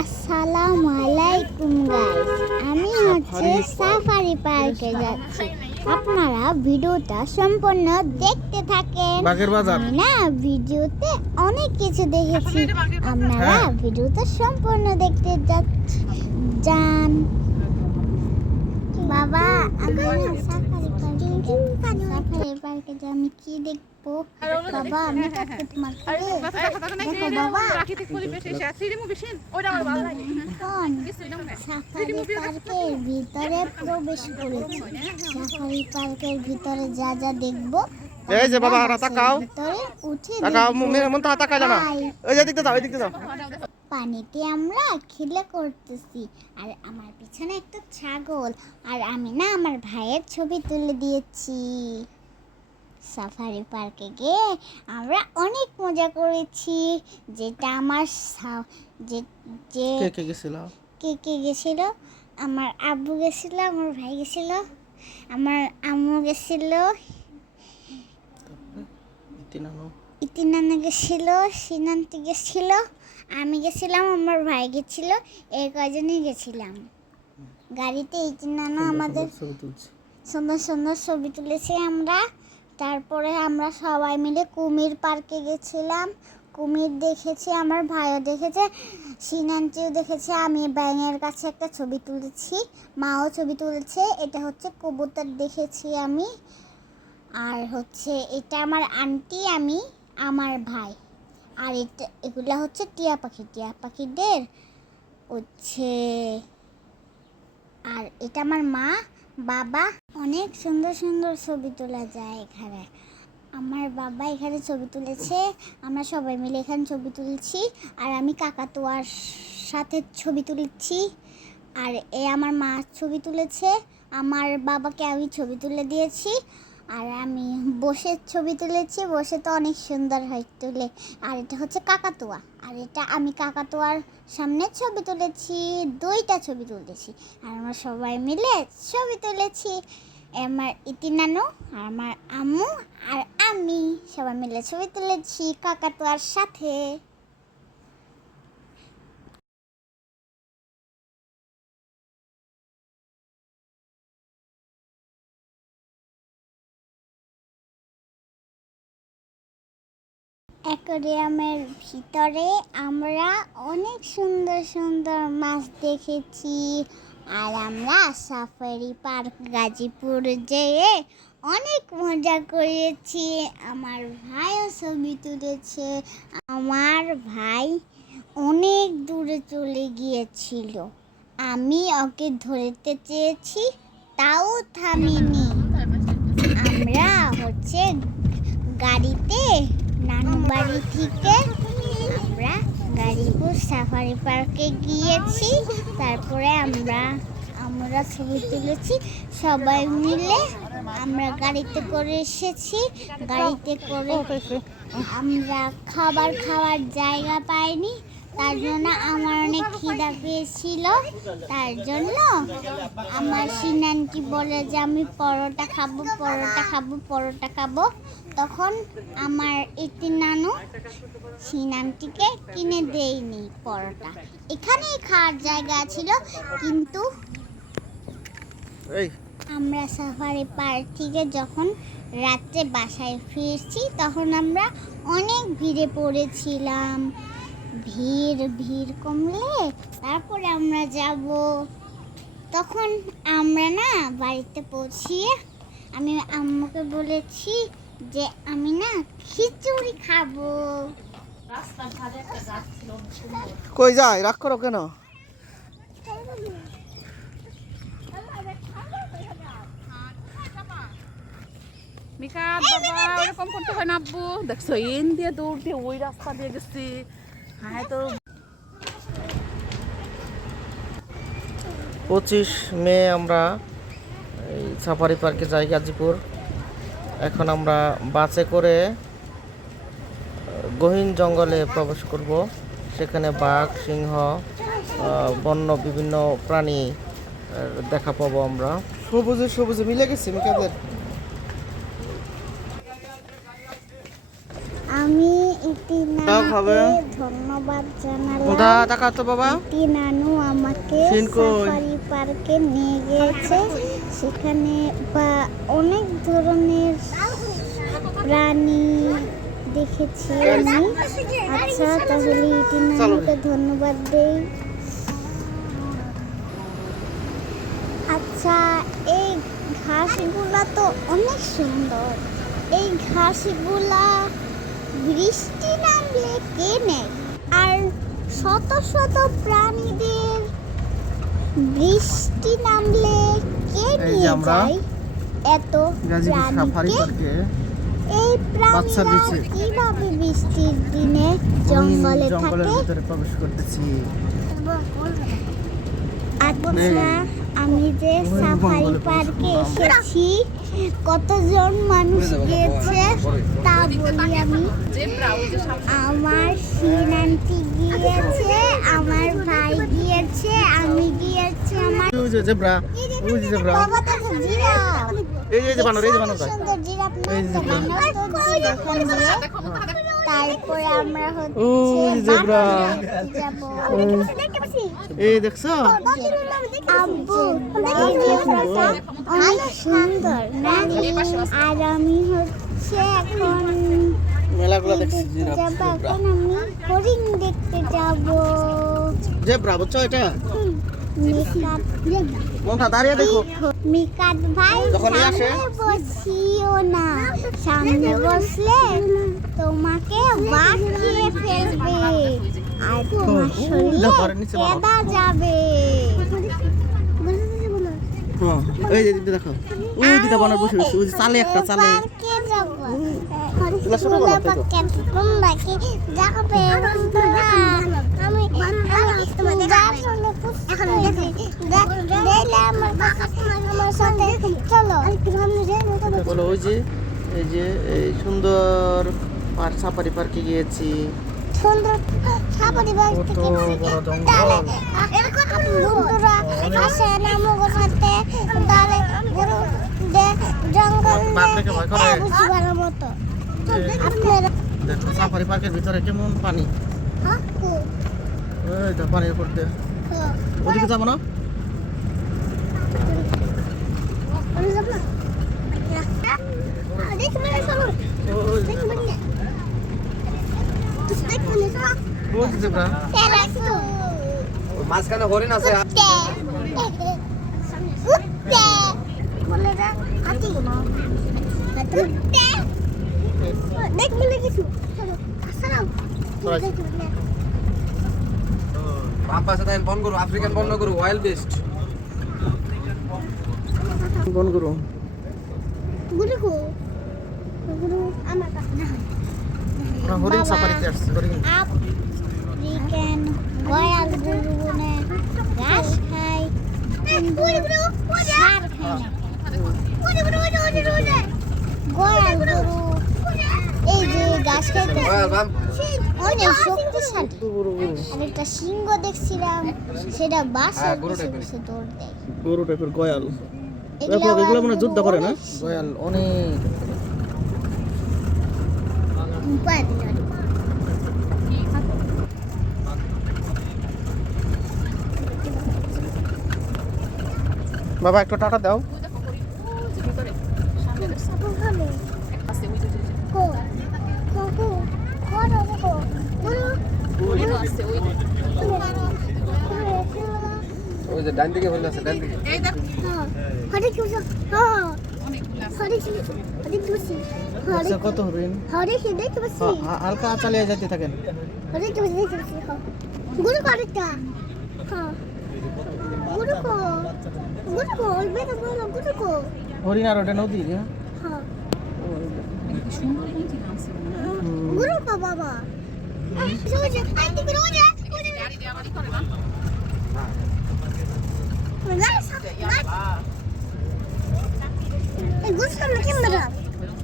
আসসালামু আলাইকুম গাইস, আমি হচ্ছে সাফারি পার্কে যাচ্ছি। আপনারা ভিডিওটা সম্পূর্ণ দেখতে থাকেন। আমি না ভিডিওতে অনেক কিছু দেখেছি, আপনারা ভিডিওটা সম্পূর্ণ দেখতে যান। বাবা, আমি সাফারি পার্কে যে আমি কি দেখবো? বাবা, আমি তোমাকে দেখো বাবা, সাফারি পার্কের ভিতরে প্রবেশ করেছি। সাফারি পার্কের ভিতরে যা যা দেখবো, এই যে বাবা তাকাও, ভিতরে উঠে তাকাও, মন তো তাকাইলা না, এই যে দিকতে যাও, এই দিকতে যাও। পানিতে আমরা খেলা করতেছি, আর আমার পিছনে একটা ছাগল, আর আমি না আমার ভাইয়ের ছবি তুলে দিয়েছি। সাফারি পার্কে গিয়ে আমরা অনেক মজা করেছি, যেটা আমার কে কে গেছিল? কে গেছিল? আমার আব্বু গেছিল, আমার ভাই গেছিল, আমার আম্মু গেছিল, ইতিনানা গেছিল, সিনান্তি গেছিল, আমি গেছিলাম, আমার ভাই গেছিল, এই কয়জনই গেছিলাম গাড়িতে। ইতিনানা আমাদের সুন্দর সুন্দর ছবি তুলেছি আমরা। তারপরে আমরা সবাই মিলে কুমির পার্কে গেছিলাম, কুমির দেখেছি, আমার ভাইও দেখেছে, সিনান্তিও দেখেছে। আমি ব্যাঙের কাছে একটা ছবি তুলেছি, মাও ছবি তুলেছে। এটা হচ্ছে কবুতর দেখেছি আমি, আর হচ্ছে এটা আমার আন্টি, আমি, আমার ভাই। আর এগুলা হচ্ছে টিয়া পাখিদের হচ্ছে। আর এটা আমার মা, বাবা। অনেক সুন্দর সুন্দর ছবি তোলা যায় এখানে। আমার বাবা এখানে ছবি তুলেছে, আমরা সবাই মিলে এখানে ছবি তুলছি। আর আমি কাকাতুয়ার সাথে ছবি তুলেছি। আর আমার মা ছবি তুলেছে, আমার বাবাকে আমি ছবি তুলে দিয়েছি। আর আমি বসে ছবি তুলেছি, বসে তো অনেক সুন্দর হয় তুলে। আর এটা হচ্ছে কাকাতুয়া, আর এটা আমি কাকাতুয়ার সামনে ছবি তুলেছি, দুইটা ছবি তুলেছি। আর আমরা সবাই মিলে ছবি তুলেছি, আমার ইতিনানু আর আমার আম্মু আর আমি সবাই মিলে ছবি তুলেছি কাকাতুয়ার সাথে। অ্যাকোয়ারিয়ামের ভিতরে আমরা অনেক সুন্দর সুন্দর মাছ দেখেছি। আর আমরা সাফারি পার্ক গাজীপুর যেয়ে অনেক মজা করেছি। আমার ভাইও ছবি তুলেছে। আমার ভাই অনেক দূরে চলে গিয়েছিল, আমি ওকে ধরতে চেয়েছি, তাও থামিনি। আমরা হচ্ছে গাড়িতে নানু বাড়ি থেকে আমরা গাজীপুর সাফারি পার্কে গিয়েছি। তারপরে আমরা ছবি তুলেছি সবাই মিলে। আমরা গাড়িতে করে এসেছি, গাড়িতে করে আমরা খাওয়ার জায়গা পাইনি, তার জন্য আমার অনেক খিদা পেয়েছিল। তার জন্য আমার সিনান্টি বলে যে আমি পরোটা খাবো। তখন আমার নানু সিনান্টিকে কিনে দেয়নি পরোটা। এখানেই খাওয়ার জায়গা ছিল, কিন্তু আমরা সাফারি পার্ক থেকে যখন রাত্রে বাসায় ফিরছি, তখন আমরা অনেক ভিড়ে পড়েছিলাম। ভিড় কমলে তারপরে আমরা যাব। তখন আমরা না বাড়িতে পৌঁছিয়ে আমি আম্মুকে বলেছি যে আমি না খিচুড়ি খাবো। কই যায় রাগ করো কেন? মিকাত বাবা ওরকম করতে হয় না আব্বু, দেখছো এন দিয়ে দৌড় দিয়ে ওই রাস্তা দিয়ে গেছি। হ্যাঁ তো 25 মে আমরা এই সাফারি পার্কে যাই গাজীপুর। এখন আমরা বাসে করে গহীন জঙ্গলে প্রবেশ করব। সেখানে বাঘ, সিংহ, বন্য বিভিন্ন প্রাণী দেখা পাবো আমরা। সবুজে মিলে গেছি মিকাদের। আমি তাও খাবে? ইতিনাকে ধন্যবাদ ওটা জানালাম। টাকা তো বাবা। নানু আমাকে সিন কই? সাফারি পার্কে নিয়ে গিয়েছে। সেখানে অনেক ধরনের প্রাণী দেখেছি আমি। আচ্ছা, তাহলে নানুকে ধন্যবাদ দেই। আচ্ছা, এই ঘাসগুলা তো অনেক সুন্দর। এই ঘাসগুলা বৃষ্টি নামলে কে নেয়? আর শত শত প্রাণীদের বৃষ্টি নামলে কে এই যে নিয়ে আমরা যায়? এত গাজীপুর সাফারি প্রাণীকে। পার্কে এই বাচ্চা প্রাণীরা দিচ্ছে। কিভাবে বৃষ্টির দিনে জঙ্গলে জঙ্গলের থাকে? ভিতরে প্রবেশ করতেছি। আচ্ছা, আমি যে সাফারি পার্কে এসেছি, কতজন মানুষ গিয়েছে তা বলি আমি। জেব্রা ওই যে সামনে। আমার সিনান্টি গিয়েছে, আমার ভাই গিয়েছে, আমি গিয়েছি, আমার ওই যে জেব্রা, ওই যে জেব্রা। বাবা দেখো জিরাফ। এই যে বানর, এই যে বানর। সুন্দর জিরাফ না? এই যে জিরাফ। বানর তো জিরাফ দিয়ে। তারপরে আমরা ওই যে জেব্রা। যাবো। এই দেখছো? আব্বু, এই জেব্রাটা অনেক সুন্দর না? আর আমি হচ্ছে এখন মেলাগুলো দেখছি জিরাফ, যাবো, জেব্রা। এখন আমি হরিণ দেখতে যাবো। জেব্রা বুঝছো এটা? মিকাত কোনটা দাঁড়িয়ে দেখো। মিকাত ভাই, যখনই আসে। সামনে বসিও না। সামনে বসলে তোমাকে বাঁচিয়ে ফেলবে আর তোমার শরীরে ঘরের নিচে বাঁধো। কেদা যাবে। হ্যাঁ, এই যে দিদি দেখো। ওই দিদা বানর বসে রয়েছে, ওই যে চালে একটা চালে। পার্কে যাব। এগুলা ছোট বানর তাই তো? তোমরা কি যাবে বন্ধুরা? আমি যার জন্য আমার সাথে চলো। বলো ওই যে এই যে এই সুন্দর সাফারি পার্কে গিয়েছি। সুন্দর সাপরি বাড়ি কত থেকে বড় জঙ্গল। বন্ধুরা আসেন আমার সাথে, তাহলে গরু জঙ্গল বাঘ দেখে ভয় করে? বুঝি ভালো মতো। আপনারা দেখো সাফারি পার্কের ভিতরে কেমন পানি। এই তো পানির উপর দিয়ে। ওদিকে যাবো না? ওই ওই যে জেব্রা। মাঝখানে হরিণ আছে। বাম পাশে দেখেন বন গরু, আফ্রিকান বন্য গরু, ওয়াইল্ড বেস্ট। বন গরু। আমরা হরিণ সাফারিতে আসছি, হরিণ। আফ্রিকান রয়্যাল গরু বনে ঘাস খায়, কিন্তু সার খায় না। রয়্যাল গরু এই যে ঘাস খাইতে বাম অনেক শক্তিশালী। কত বড় গরু। আর একটা সিংহ দেখছিলাম, সেটা বাসে হ্যাঁ, গরু বসে type-এর। বসে দৌড় দেয়। গরু টাইপের গয়াল। এগুলা দেখো, এগুলো মনে হয় গরু যুদ্ধ করে না? অনেক গয়াল অনেক। উপায় দিল। বাবা একটু টাটা দাও। আছে ওই যে হরিণও আছে ওই যে। ওই যে ডান দিকে হরিণ আছে, ডান দিকে। এই দেখো আচ্ছা, কত হরিণ। হালকা চালিয়ে যেতে থাকেন। হরিণ আর ওটা নদী। সুন্দর কোন জিনিস আছে বাবা গাড়ি দিয়ে আমারই করে না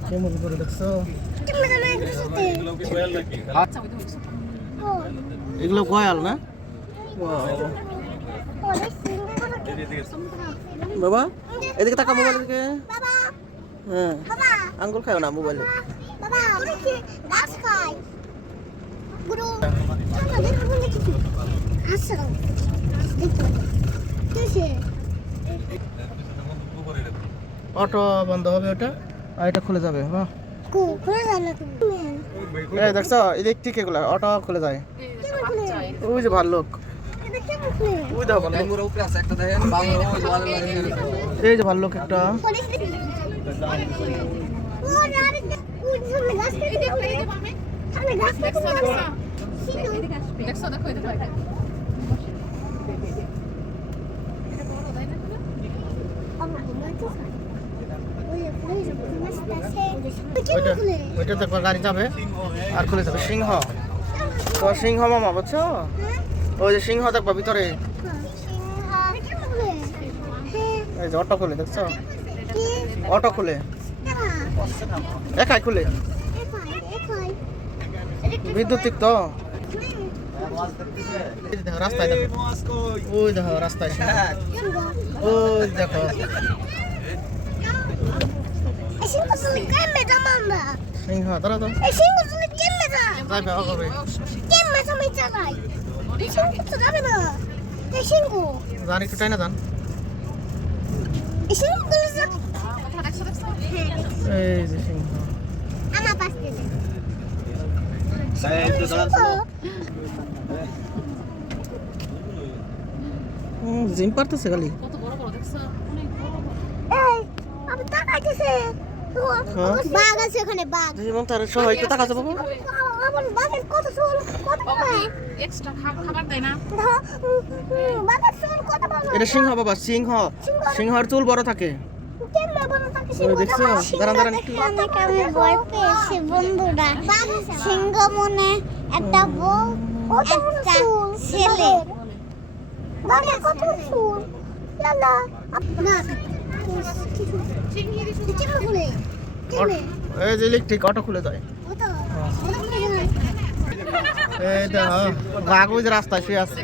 কেমন করে দেখছো? আচ্ছা ওই তো হইছে এগুলো গয়াল না? বাবা এদিকে তাকা, মোবাইল দিকে। হ্যাঁ, আঙ্গুল খাও না মোবাইলে। বাবা ওরা কি গাছ খায় গুরু চলো দেখো বলে কিছু আসো দেখো কিসে অটো বন্ধ হবে ওটা আর এটা খুলে যাবে বাহ খুলে যাবে তুমি এই দেখছো ইলেকট্রিক এগুলা অটো খুলে যায় ওই যে ভাল্লুক এটা কেমন খুলে ওই দাও ভাল্লুক ডেঙ্গুর উপরে আছে একটা দেখেন বাংলা ওই ওয়ালে লাগিয়ে দিয়েছে এই যে ভাল্লুক একটা ও আরে ওই সামনে গাছ কেটে দেখো সামনে গাছ কেটে দেখছো দেখো এটা এটা ওইটা ওইটা দেখো গাড়ি যাবে আর খুলে যাবে সিংহ তো সিংহ মামা বুঝছো ওই যে সিংহ দেখবা ভিতরে এই যে অটো খুলে দেখছো অটো খুলে একাই খুলে বিদ্যুতিক তো এই যে দেখো রাস্তায় দেখো ওই দেখো রাস্তায় সিংহ। ওই দেখো সিংহ ধরো তো যাবে অগবে জান একটু টাইনা যান এই যে সিংহ জিম পারতেছে খালি কত বড় বড় দেখছো অনেক বড় বড় বাঘ আছে ওখানে বাঘ যেমন তার সহায়তা টাকা যাবো আমার বাঘের কত চুল কত বড় এক্সট্রা খাবার দেয় না বাঘের চুল কত বড় এটা সিংহ বাবা সিংহ সিংহর চুল বড় থাকে কেমনে বড় থাকে ওই দেখছো দাঁড়ান দাঁড়ান একটু আমি ভয় পেয়েছি বন্ধুরা সিংহ মনে একটা বউ একটা ছেলে বাঘের কত চুল লালা না কেমনে খুলে কেমনে এই যে ইলেকট্রিক অটো খুলে যায় ওটা এই দেখো বাঘ ওই যে রাস্তায় শুয়ে আছে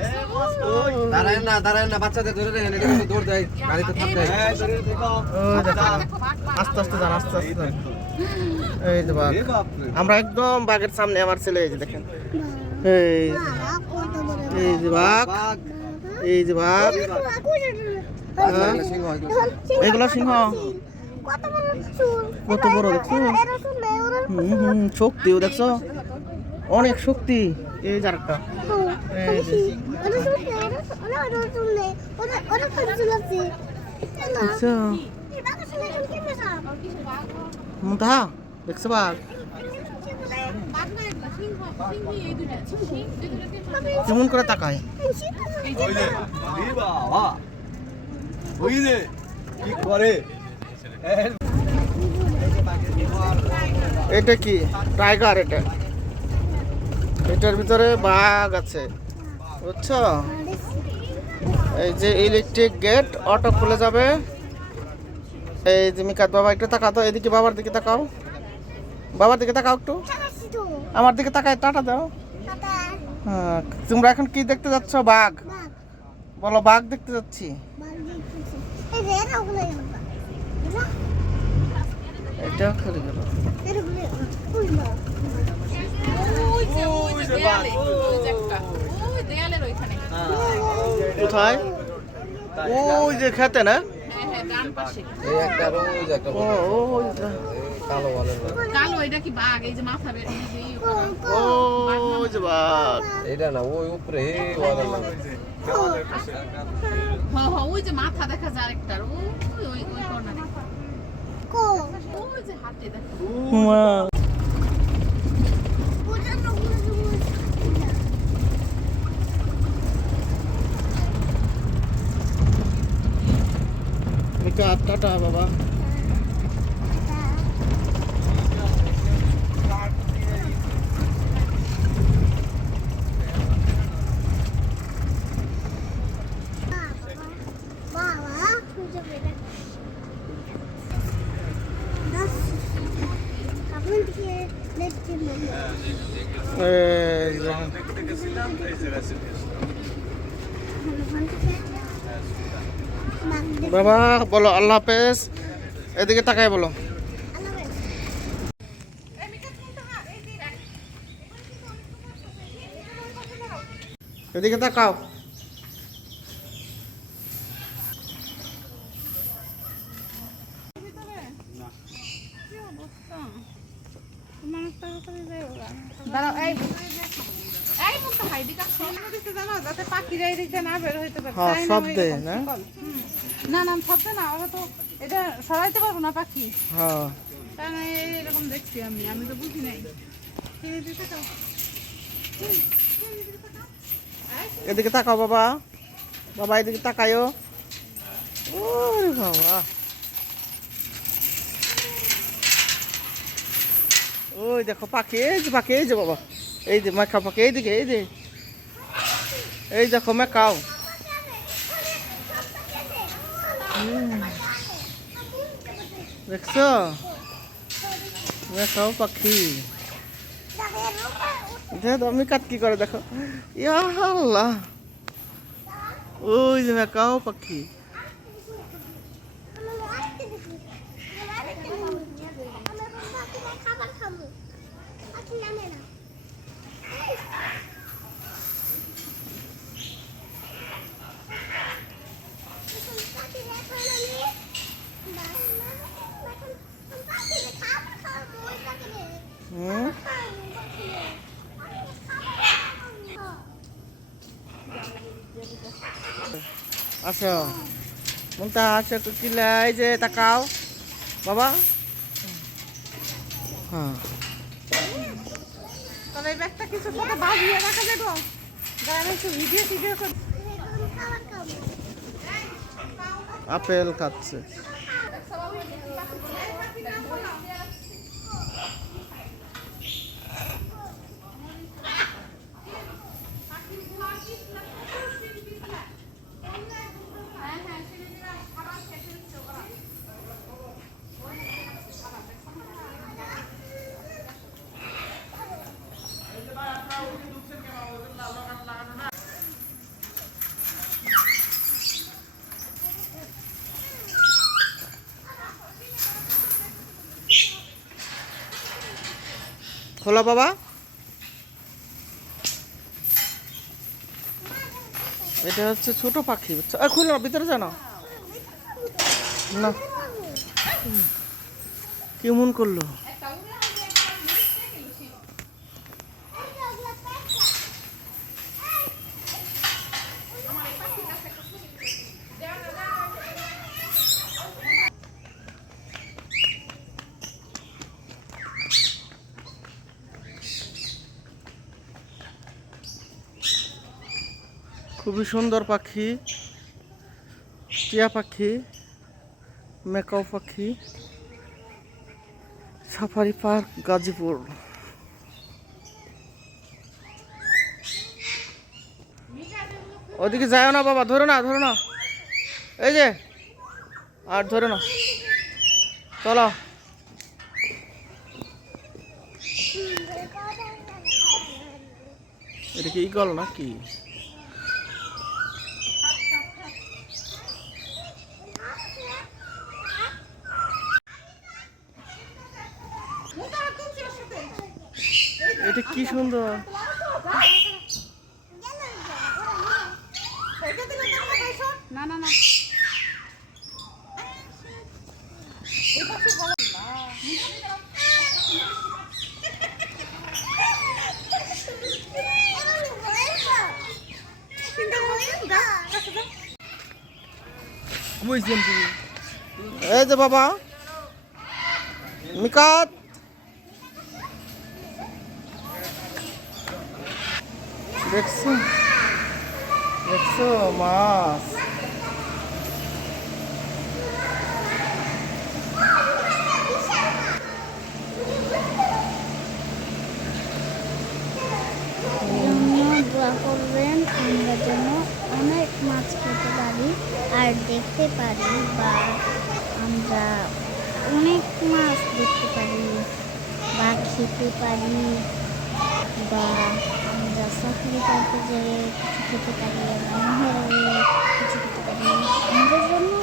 দাঁড়ায় না বাচ্চাদের ধরে দেখেন এটা কিন্তু দৌড় দেয় গাড়িতে থাকতে ওই দেখো আস্তে আস্তে যান আস্তে আস্তে যান এই যে বাঘ আমরা একদম বাঘের সামনে আমার ছেলে এই যে দেখেন এই কত বড় এই যে বাঘ এই যে বাঘ হ্যাঁ, সিংহ এগুলো সিংহ কত বড় চুল কত বড় দেখছো এরা চুল নেই ওরা শক্তিও দেখছো অনেক শক্তি এই যে আরেকটা এই যে দেখছো মুতা দেখছো বাঘ কেমন করে তাকায় কি করে এটা কি টাইগার এটা এটার ভিতরে বাঘ আছে বুঝছো এই যে ইলেকট্রিক গেট অটো খুলে যাবে এই যে মিকাত বাবা একটু তাকাও তো এদিকে বাবার দিকে তাকাও বাবার দিকে তাকাও একটু আমার দিকে তাকায় টাটা দাও হ্যাঁ তোমরা এখন কি দেখতে যাচ্ছ বাঘ বলো বাঘ দেখতে যাচ্ছি এটা খুলে গেল ওই যে দেয়ালে ওই যে একটা ওই দেয়ালের ওইখানে কোথায় ওই যে খেতে না হ্যাঁ হ্যাঁ ডান পাশে এই একটা আর ওই যে একটা ও ওই যে কালো বলে কালো এটা কি বাঘ এই যে মাথা বের এই যে ওই যে বাঘ এটা না ওই উপরে হে ওয়ালে হ্যাঁ হ্যাঁ ওই যে মাথা দেখা যায় আরেকটার ওই ওই ওই কর্নারে ওই যে হাতে দেখা মিকাত টাটা বাবা এই যে। বাবা বলো আল্লাহ হাফেজ এদিকে তাকায় বলো এদিকে তাকাও। দাঁড়াও, এই মুখটা হাইডি কাজ সামনে দিতে জানো যাতে পাখিরা এদিকে না বের হইতে পারে। হ্যাঁ, তাই না, শব্দে, এরকম না? শিকল। না না শব্দে না, ওরা তো এটা সরাইতে পারবো না পাখি। হ্যাঁ, তাই না, এরকম দেখছি আমি তো বুঝি নাই। কিনে দিতে তো এদিকে তাকাও বাবা। বাবা এদিকে তাকায়ও। ওরে বাবা, ওই দেখো পাখি, এই যে পাখি, এই যে বাবা, এই যে মেকাও পাখি, এইদিকে, এই যে, এই দেখো মেকাও। দেখছো, মেকাও পাখি। দেখো মিকাত কি করে দেখো। ইয়া আল্লাহ, ওই যে মেকাও পাখি। হুম, আসো মুন্তা, আসো কুকিলা, এই যে তাকাও বাবা। হ্যাঁ, তবে এই ব্যাগটা কিছু ফটো বাজিয়ে রাখা যাবে। গায়ে একটু ভিডিও টিডিও করে। আপেল খাচ্ছে। খোলা বাবা। এটা হচ্ছে ছোট পাখি, বুঝছো? খুলে না, ভিতরে জানো না, কেমন করলো। খুবই সুন্দর পাখি, টিয়া পাখি, মেকাও পাখি, সাফারি পার্ক গাজীপুর। ওদিকে যায় না বাবা, ধরো না, ধরো না, এই যে, আর ধরো না, চলো। এটা কি ইগল নাকি? এটা কি সুন্দর। না না না, এই যে বাবা মিকাত, দেখছো, দেখছো মাছ। দোয়া করবেন আমরা যেন অনেক মাছ খেতে পারি আর দেখতে পারি, বা আমরা অনেক মাছ দেখতে পারি বা খেতে পারি, বা আমরা সাফারি পার্কে যেয়ে কিছু খেতে পারি, আমরা কিছু খেতে পারি। আমাদের জন্য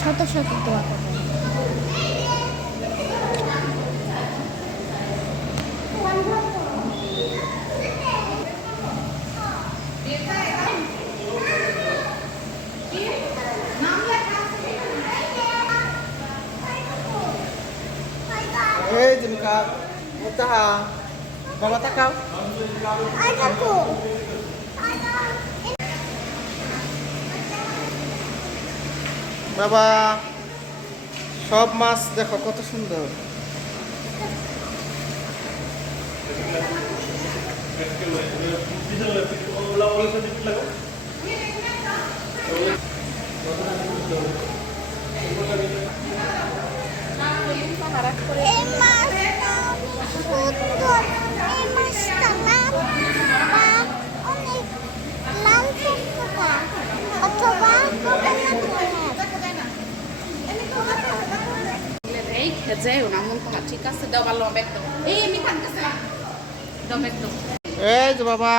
শত শত দোয়া করবেন। তাহা বাবা তাকাও। আই কাকু বাবা সব মাছ দেখো কত সুন্দর। এই মাছটা সুন্দর এই মাছটা না বা অনেক লাল টকটকা অথবা এই খেজে না মন তো ঠিক আছে দাও ভালো ব্যাগ দাও এই আমি কাটতেছি না দাও ব্যাগ দাও এই যে বাবা।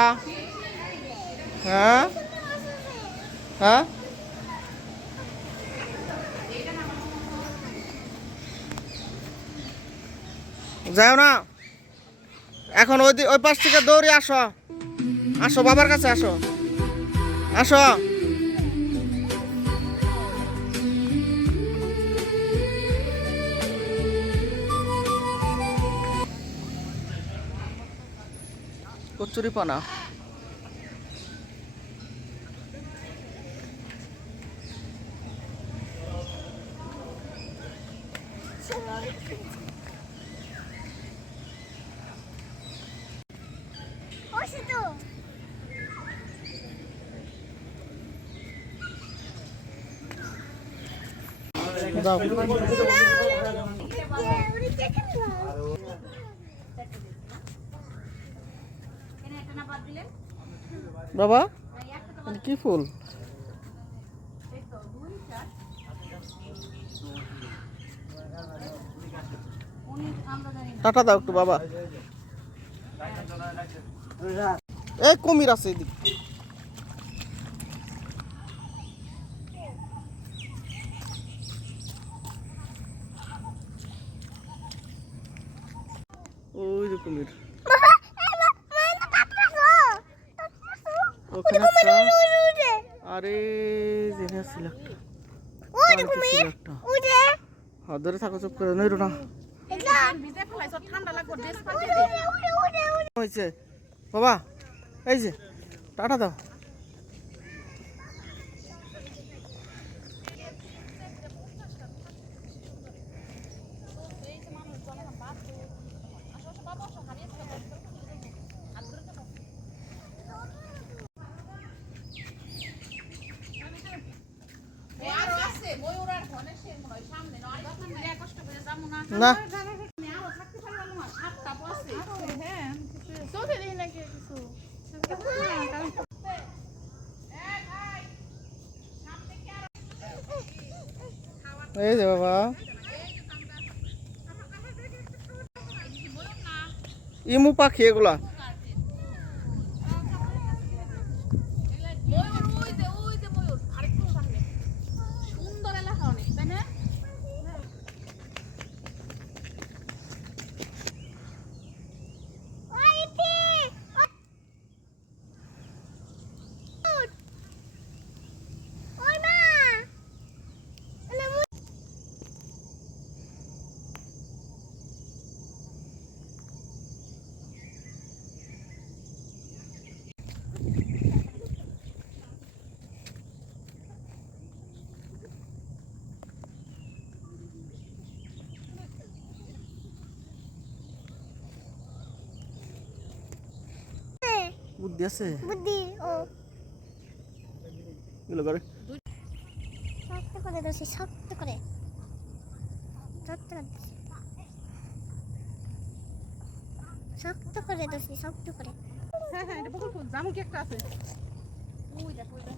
হ্যাঁ হ্যাঁ যাও না এখন ওই পাশ থেকে দৌড়ে আসো। আসো বাবার কাছে আসো। আসো কচুরি পানা। দাও বাবা এটা কি ফুল? টাটা দাও একটু বাবা। এই কুমির আছে এদিক। ওই যে কুমির ওখানে একটা। আরে জেনে আসছিল একটা। হাত ধরে থাকো চুপ করে নইরো না। ভিজে ফেলাইছ ঠান্ডা লাগবে ড্রেস পাল্টে হয়েছে বাবা এই যে টাটা দাও। আরো আছে ময়ূর আর ধনের সে মনে হয় সামনে না আর মিলে কষ্ট করে যাবো না না আমি আরো থাকতে পারলাম না সাতটা বসে হ্যাঁ চোখে দেখি নাকি কিছু এই যে বাবা ইমু পাখি এগুলা। ময়ূর ওই যে ময়ূর আরেকটু সামনে সুন্দর এলাকা অনেক তাই না বুদ্ধি আছে বুদ্ধি ও এগুলো করে। শক্ত করে দোষী শক্ত করে শক্ত করে দোষী শক্ত করে। হ্যাঁ হ্যাঁ এটা বহু ফুল জামু কি একটা আছে ওই দেখো ওই দেখো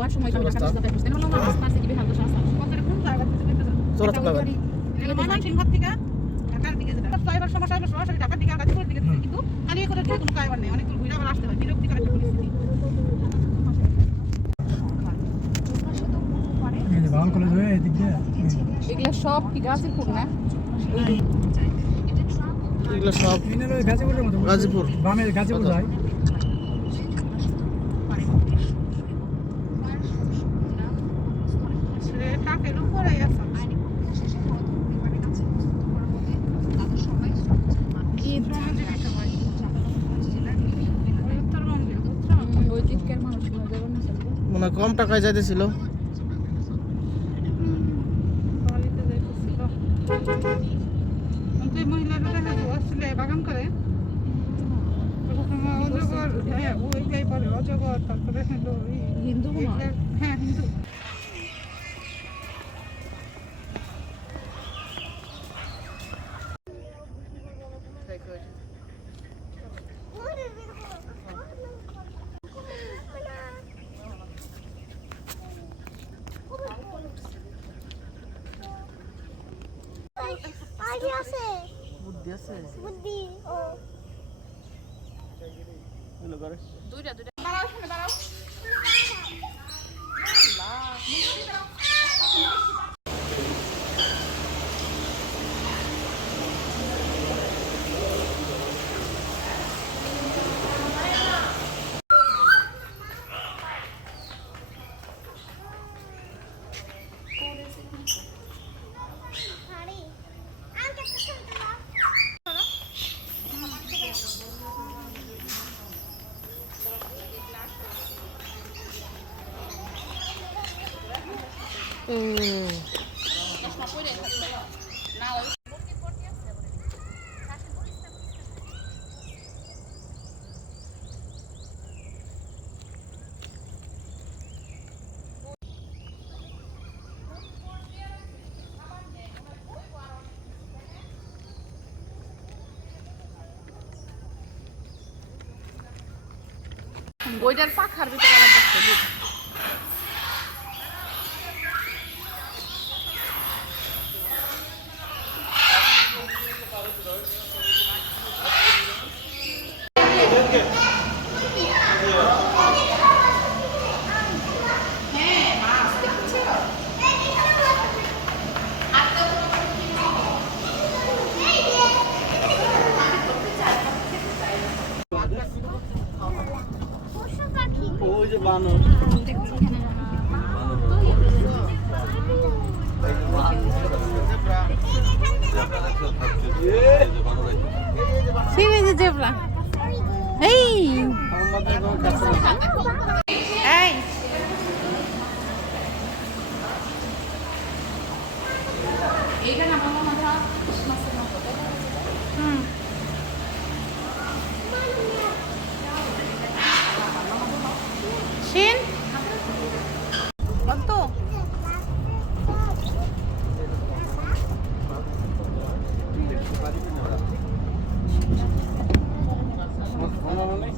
হওয়ার সময় তুমি কাছে যাবে বুঝতে না রাস্তা থেকে বের হতে আসা কত কোন জায়গা থেকে যেতে চলো চলো ময়মনসিংহ থেকে ঢাকার দিকে যেতে হয়। এবার সমস্যা হলো সরাসরি ঢাকার দিকে আর গাজীপুরের দিকে যেতে, কিন্তু খালি করে কোনো কারবার নেই, অনেক দূর ঘুরে আবার আসতে হয়, বিরক্তিকর একটা পরিস্থিতি। এগুলো সব কি গাজীপুর না? এগুলো সব গাজীপুর। গাজীপুর যায় ট্রাকের উপরে আছে। ওই দিককার মানুষগুলো যাবেন না স্যার, মনে হয় কম টাকায় যাইতেছিল। বাড়িতে যাইতেছিল। কিন্তু এই মহিলাটা দেখা যায় আসলে বাগান করে অজগর, হ্যাঁ ওইটাই বলে অজগর, তারপরে হলো হিন্দু, হ্যাঁ হিন্দু। আগে আছে বুদ্ধি আছে বুদ্ধি ও এগুলো করে। দুইটা দাঁড়াও, শুনে দাঁড়াও। শাড়ি আঙ্কেল তো ছবি তোলা বইটার পাখার ভিতরে আবার দেখতে পশু পাখি ওই যে বানর। সিরিজে জেব্রা। এই আমাদের কোনো কাছে না। এই এইখানে আমার মনে হয় মাছের মতো, তাই না? হুম, শিন কত? আমার অনেক